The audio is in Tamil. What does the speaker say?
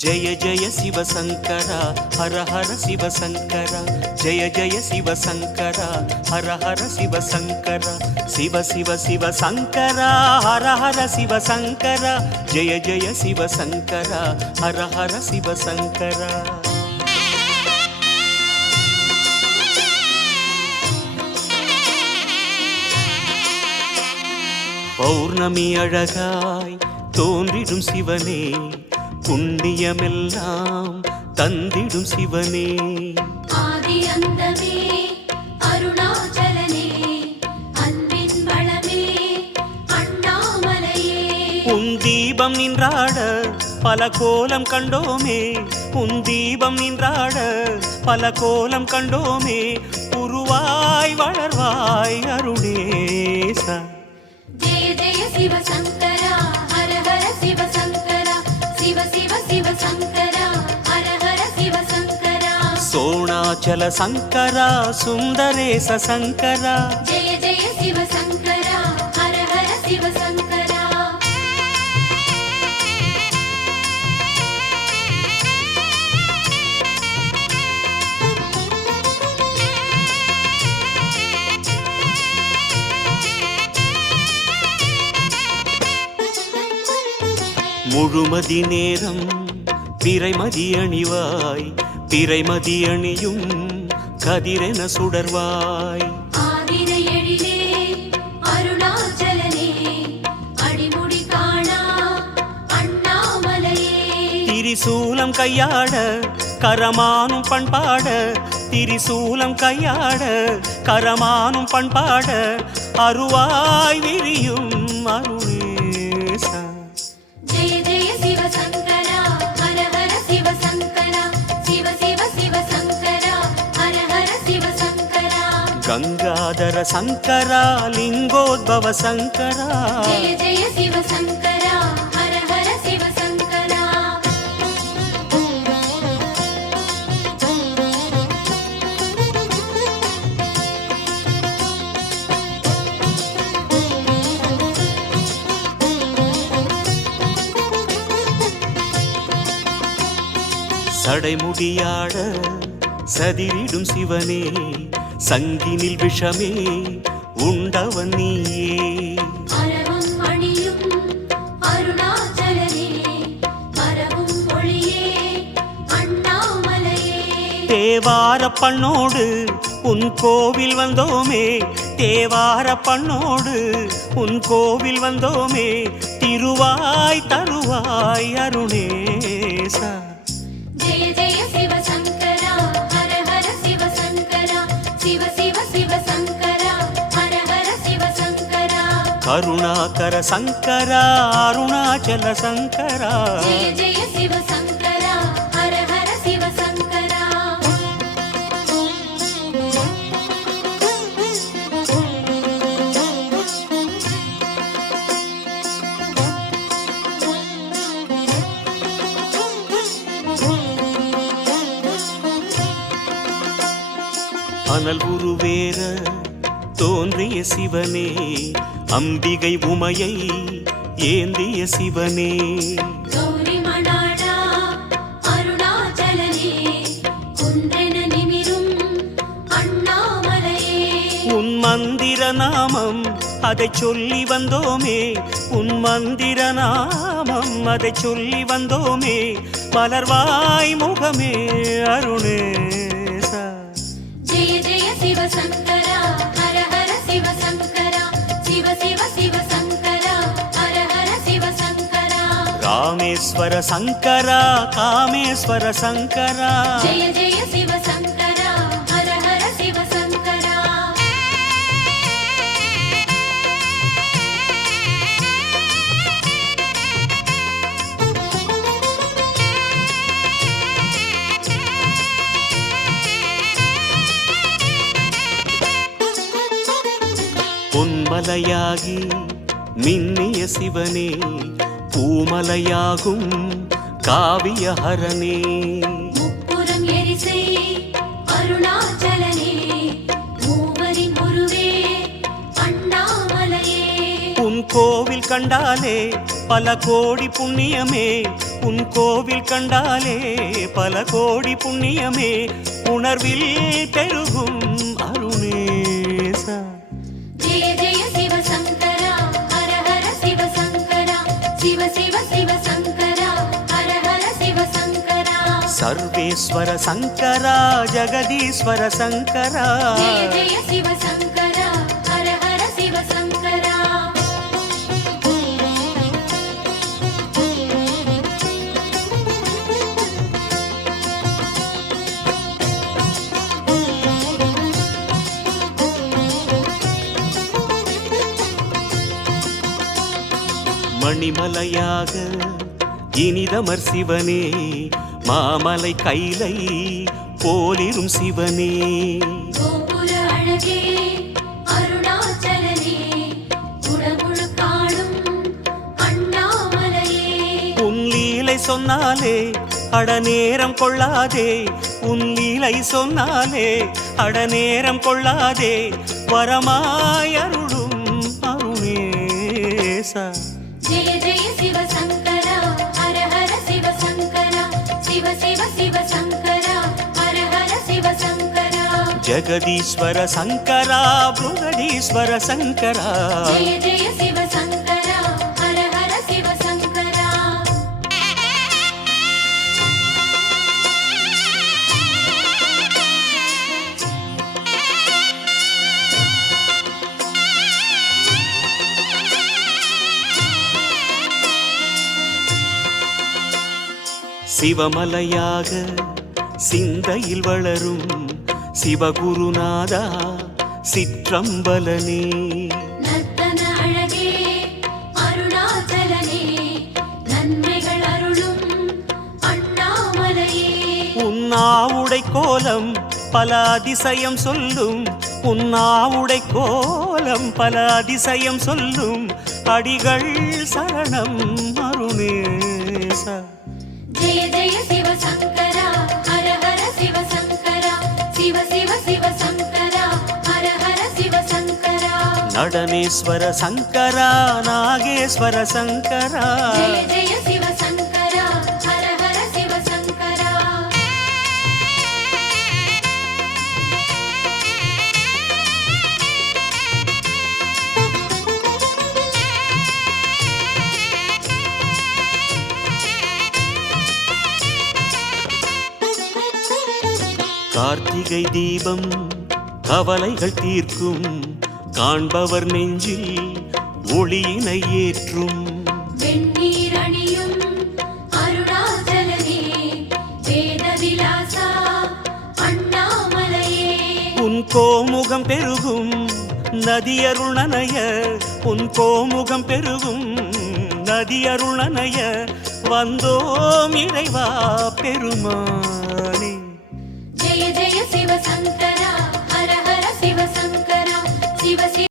जय जय शिव शंकर हर हर शिव शंकर जय जय शिव शंकर हर हर शिव शंकर शिव शिव शिव शंकर हर हर शिव शंकर जय जय शिव शंकर हर हर शिव शंकर பௌர்ணமி அழகாய் தோன்றிடும் சிவனே புண்ணியமெல்லாம் தந்திடும் சிவனே ஆதி அந்தமே அருணாச்சலனே அன்பின் வளமே அண்ணாமலையே உன் தீபம் நின்றாட பல கோலம் கண்டோமே உன் தீபம் நின்றாட பல கோலம் கண்டோமே உருவாய் வளர்வாய் அருணேசா जय जय शिव शंकरा हर हर शिव शंकरा शिव शिव शिव शंकरा हर हर शिव शंकरा सोणाचल शंकरा सुंदरेश शंकरा जय जय शिव शंकरा हर हर शिव शंकरा முழுமதி நேரம் பிறைமதி அணிவாய் பிறைமதி அணியும் கதிரென சுடர்வாய் ஆதிரை எழிலே அருணாச்சலனே அடிமுடி காணா அண்ணாமலையே திரிசூலம் கையாட கரமானும் பண்பாட திரிசூலம் கையாட கரமானும் பண்பாட அருவாய் விரியும் அருணேசா जय जय शिव शंकरा हर हर शिव शंकरा शिव शिव शिव शंकरा हर हर शिव शंकरा गंगाधर शंकरा लिंगोद्भव शंकरा जय जय शिव शंकरा हर हर शिव शंकरा சடைமுடியாட சதிரிடும் சிவனே சங்கினில் விஷமே உண்டவன் நீயே அரவும் மணியும் அருணாச்சலனே மரவும் ஒளியே அண்ணாமலையே தேவார பண்ணோடு உன் கோவில் வந்தோமே தேவார பண்ணோடு உன் கோவில் வந்தோமே திருவாய் தருவாய் அருணேசா जय जय शिव शंकरा हर हर शिव शंकरा शिव शिव शिव शंकरा हर हर शिव शंकरा கருணாகர சங்கரா அருணாச்சல சங்கரா जय जय शिव शंकरा हर हर शिव शंकरा அனல் உருவேற தோன்றிய சிவனே அம்பிகை உமையை ஏந்திய சிவனே गौरी मणाडा अरुणाचलने कुंद्रेन निमिरुम अण्णामलये உன் மந்திர நாமம் அதை சொல்லி வந்தோமே உன் மந்திர நாமம் அதை சொல்லி வந்தோமே மலர்வாய் முகமே அருணேசா जय जय शिव शंकरा हर हर शिव शंकरा शिव शिव शिव शंकरा हर हर शिव शंकरा ராமேஸ்வர சங்கரா காமேஸ்வர சங்கரா जय जय शिव शंकरा हर हर शिव शंकरा பொன்மலையாகி மின்னிய சிவனே பூமலையாகும் காவியஹரனே முப்புறம் எரிசை அருணாச்சலனே மூவரின் குருவே அண்ணாமலையே உன் கோவில் கண்டாலே பல கோடி புண்ணியமே உன் கோவில் கண்டாலே பல கோடி புண்ணியமே உணர்வில் பெருகும் அருணேசா. ஜெய ஜெய சிவசங்கரா ஹர ஹர சிவசங்கரா சிவ சிவ சிவசங்கரா ஹர ஹர சிவசங்கரா. சர்வேஸ்வர சங்கரா ஜெகதீஸ்வர சங்கரா. ஜெய ஜெய சிவசங்கரா ஹர ஹர சிவசங்கரா. மணிமலையாக இனிதமர் சிவனே மாமலை கைலை போலிரும் சிவனே. கோபுர அழகே அருணாச்சலனே உடமுழு காணும் அண்ணாமலையே. உன் லீலை சொன்னாலே அடநேரம் கொள்ளாதே, உன் லீலை சொன்னாலே அடநேரம் கொள்ளாதே, வரமாயருளும் அருணேசா. ஜெய ஜெய சிவசங்கரா ஹர ஹர சிவசங்கரா சிவ சிவ சிவசங்கரா ஹர ஹர சிவசங்கரா. ஜெகதீஸ்வர சங்கரா புருகதீஸ்வர சங்கரா. ஜெய ஜெய சிவசங்கரா ஹர ஹர சிவசங்கரா. சிவமலையாக சிந்தையில் வளரும் சிவகுருநாதா சிற்றம்பலனே. நர்த்தன அழகே அருணாச்சலனே நன்மைகள் அருளும் அண்ணாமலையே. உன்னாவுடை கோலம் பல அதிசயம் சொல்லும், உன்னாவுடை கோலம் பல அதிசயம் சொல்லும், அடிகள் சரணம் அருணேசா. ஜெய ஜெய சிவசங்கரா ஹர ஹர சிவசங்கரா சிவ சிவ சிவசங்கரா ஹர ஹர சிவசங்கரா. நடனேஸ்வர சங்கரா நாகேஸ்வர சங்கரா. ஜெய ஜெய சிவசங்கரா ஹர ஹர சிவசங்கரா. கார்த்திகை தீபம் கவலைகள் தீர்க்கும், காண்பவர் நெஞ்சில் ஒளியினை ஏற்றும். வெண்ணீர் அணியும் அருணாச்சலனே வேத விலாசா அண்ணாமலையே. உன் கோமுகம் பெருகும் நதியருணனய, உன் கோமுகம் பெருகும் நதியருணனய, வந்தோம் இறைவா பெருமா.